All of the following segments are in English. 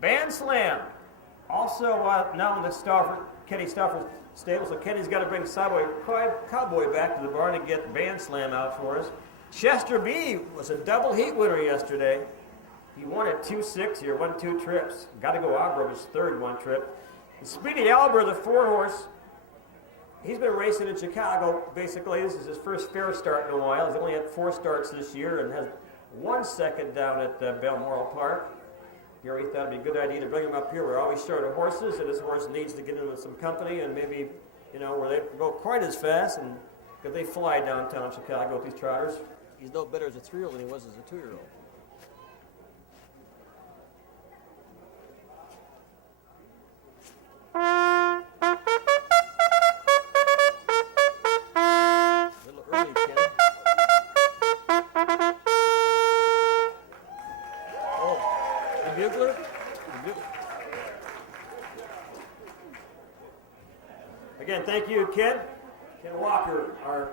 BANDSLAM. Also now in the Stauffer, Kenny Stauffer stable, so Kenny's got to bring Cowboy back to the barn and get BANDSLAM out for us. Chester B was a double heat winner yesterday. He won at 2-6 here, won 2 trips. Got to go ABRA his third one trip. And SPEEDY ALBER, the 4-horse, he's been racing in Chicago. Basically, this is his first fair start in a while. He's only had 4 starts this year and has 1 second down at Balmoral Park. Gary thought it'd be a good idea to bring him up here. We're always short of horses, and this horse needs to get in with some company and maybe, you know, where they go quite as fast, and because they fly downtown Chicago with these trotters. He's no better as a 3-year-old than he was as a 2-year-old. Again, thank you, Ken Walker, our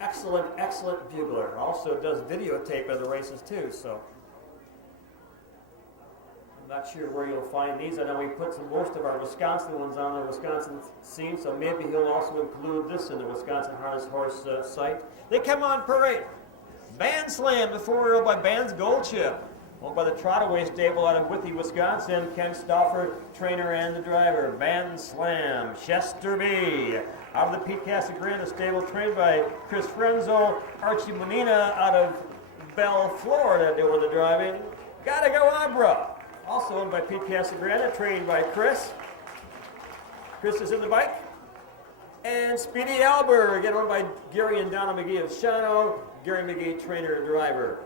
excellent bugler. Also does videotape of the races too, so I'm not sure where you'll find these. I know we put most of our Wisconsin ones on the Wisconsin scene, so maybe he'll also include this in the Wisconsin Harness Horse site. They come on parade. BANDSLAM, the 4-year-old by Band's Gold Chip. Owned by the Trotaway stable out of Withee, Wisconsin. Ken Stauffer, trainer and the driver. BANDSLAM, Chester B. Out of the Pete Casagrande stable, trained by Chris Frenzel. Archie Manina out of Bell, Florida, doing the driving. Gotta Go ABRA. Also owned by Pete Casagrande, trained by Chris. Chris is in the bike. And SPEEDY ALBER, again owned by Gary and Donna Magee of Shawano. Gary Magee, trainer and driver.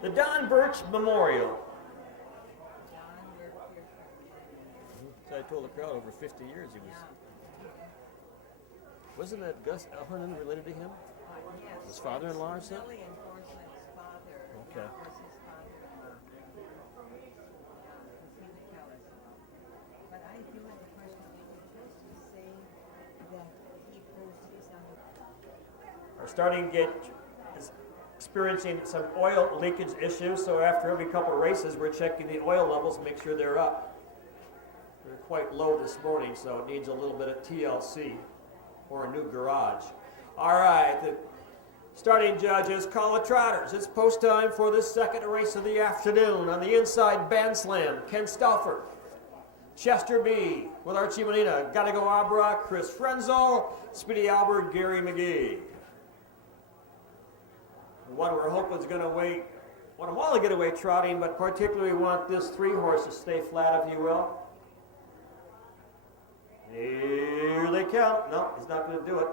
The Don Birch Memorial. I told the crowd over 50 years he was. Wasn't that Gus Elhernan related to him? Yes. His father-in-law or something? Lillian Forsman's father. Okay. Was his father-in-law. But I do have a question. Just to say that he posed his on. Our starting gate is experiencing some oil leakage issues, so after every couple of races we're checking the oil levels, make sure they're up. They're quite low this morning, so it needs a little bit of TLC or a new garage. All right, the starting judges call the trotters. It's post time for the second race of the afternoon. On the inside, BANDSLAM, Ken Stauffer. Chester B with Archie Manina. Gotta Go ABRA, Chris Frenzel. SPEEDY ALBER, Gary Magee. One we're hoping is going to wait, want them all to get away trotting, but particularly want this 3-horse to stay flat, if you will. Here they come. No, he's not going to do it.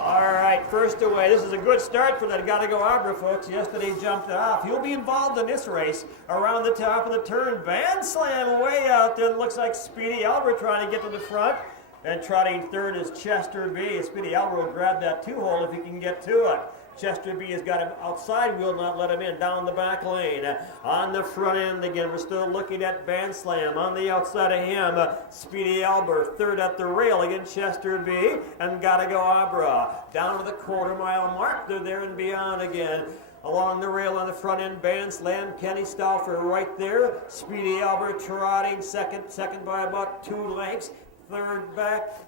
All right, first away. This is a good start for that Gotta Go ABRA, folks. Yesterday jumped off. He'll be involved in this race around the top of the turn. BANDSLAM way out there. It looks like SPEEDY ALBER trying to get to the front. And trotting third is Chester B. SPEEDY ALBER will grab that 2-hole if he can get to it. Chester B has got him outside, will not let him in, down the back lane. On the front end again, we're still looking at BANDSLAM. On the outside of him, SPEEDY ALBER. Third at the rail again, Chester B. And Gotta Go ABRA. Down to the quarter-mile mark, they're there and beyond again. Along the rail on the front end, BANDSLAM, Kenny Stauffer right there. SPEEDY ALBER trotting second by about 2 lengths. Third back,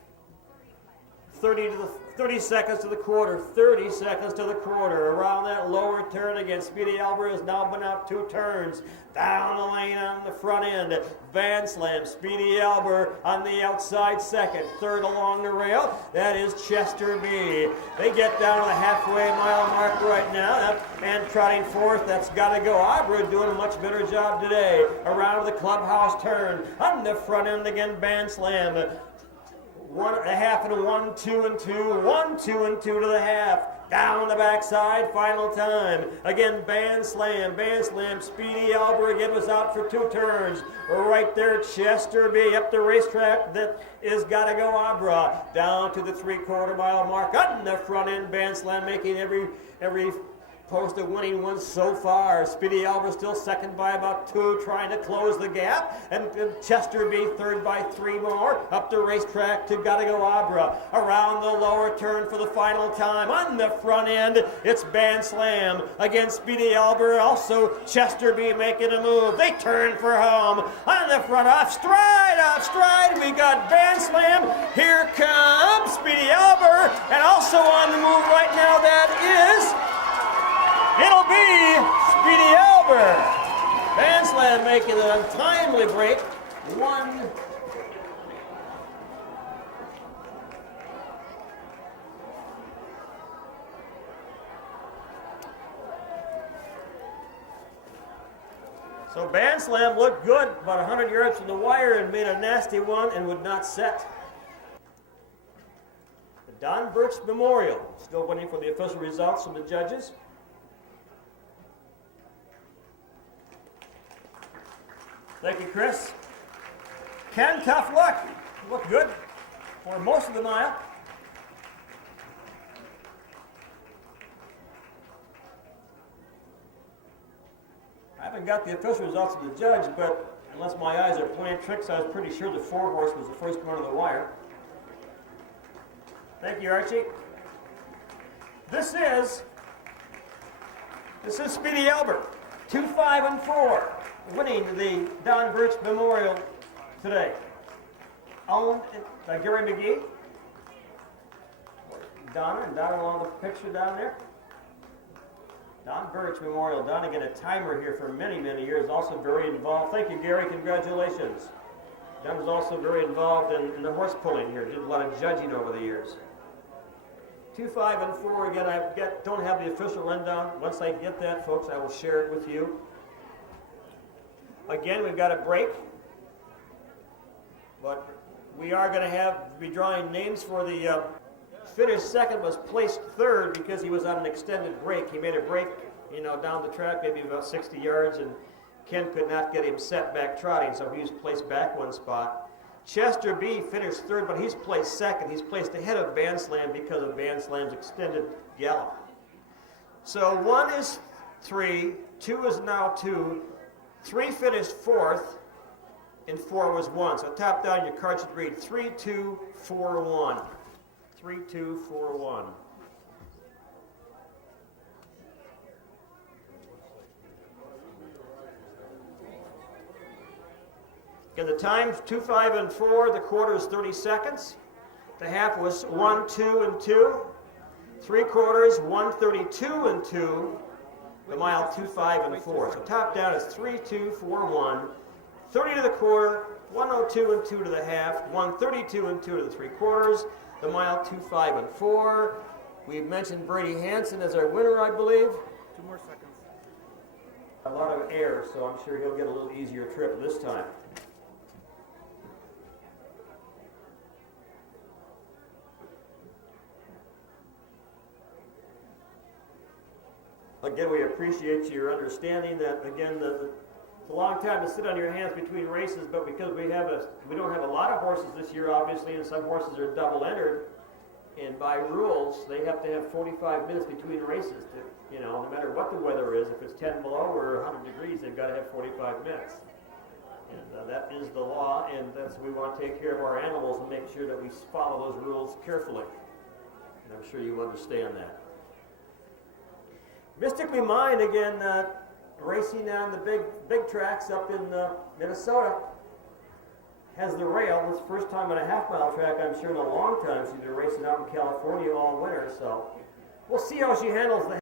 30 seconds to the quarter, 30 seconds to the quarter. Around that lower turn again, SPEEDY ALBER has now been out 2 turns. Down the lane on the front end, BANDSLAM, SPEEDY ALBER on the outside second. Third along the rail, that is Chester B. They get down to the halfway mile mark right now. And trotting fourth, that's Gotta Go ABRA, doing a much better job today. Around the clubhouse turn, on the front end again, BANDSLAM. 1.5 and a 1, 2 and 2, 1, 2 and 2 to the half. Down the backside, final time. Again, BANDSLAM, SPEEDY ALBER again was out for 2 turns. Right there, Chester B up the racetrack. That is Gotta Go ABRA. Down to the 3/4 mile mark. On the front end, BANDSLAM making every post a winning one so far. Speedy ALBER still second by about 2, trying to close the gap. And Chester B third by 3 more. Up the racetrack to Gotta Go ABRA. Around the lower turn for the final time. On the front end, it's BANDSLAM against Speedy ALBER. Also, Chester B making a move. They turn for home. On the front, off stride. We got BANDSLAM. Here comes Speedy ALBER. And also on the move right now, that is... it'll be Speedy ALBER. BANDSLAM making an untimely break. 1. So BANDSLAM looked good about 100 yards from the wire and made a nasty one and would not set. The Don Birch Memorial. Still waiting for the official results from the judges. Thank you, Chris. Ken, tough luck. Looked good for most of the mile. I haven't got the official results of the judge, but unless my eyes are playing tricks, I was pretty sure the 4-horse was the first one to the wire. Thank you, Archie. This is Speedy ALBER, 2, 5, and 4. Winning the Don Birch Memorial today. Owned by Gary Magee. Donna along the picture down there. Don Birch Memorial. Donna got a timer here for many, many years. Also very involved. Thank you, Gary. Congratulations. Don was also very involved in the horse pulling here. Did a lot of judging over the years. 2, 5, and 4. Again, don't have the official rundown. Once I get that, folks, I will share it with you. Again, we've got a break, but we are going to be drawing names for the finished second. Was placed 3rd because he was on an extended break. He made a break, down the track, maybe about 60 yards, and Ken could not get him set back trotting, so he was placed back 1 spot. Chester B finished 3rd, but he's placed 2nd. He's placed ahead of BANDSLAM because of BANDSLAM's extended gallop. So 1 is 3, 2 is now 2. 3 finished 4th, and 4 was 1. So top down, your card should read 3, 2, 4, 1. 3, 2, 4, 1. In the times 2, 5, and 4, the quarter is 30 seconds. The half was 1, 2, and 2. 3/4, 1:32 and 2. The mile 2, 5, and 4. So top down is 3, 2, 4, 1. 30 to the quarter, 1:02 and 2 to the half, 1:32 and 2 to the 3/4. The mile 2, 5, and 4. We've mentioned Brady Hansen as our winner, I believe. 2 more seconds. A lot of air, so I'm sure he'll get a little easier trip this time. Again, we appreciate your understanding that, again, it's a long time to sit on your hands between races, but because we don't have a lot of horses this year, obviously, and some horses are double entered, and by rules, they have to have 45 minutes between races to, no matter what the weather is, if it's 10 below or 100 degrees, they've got to have 45 minutes. And that is the law, and that's we want to take care of our animals and make sure that we follow those rules carefully. And I'm sure you understand that. Mystically Mine, again, racing on the big tracks up in Minnesota, has the rail. It's the first time on a half-mile track, I'm sure, in a long time. She's been racing out in California all winter, so we'll see how she handles the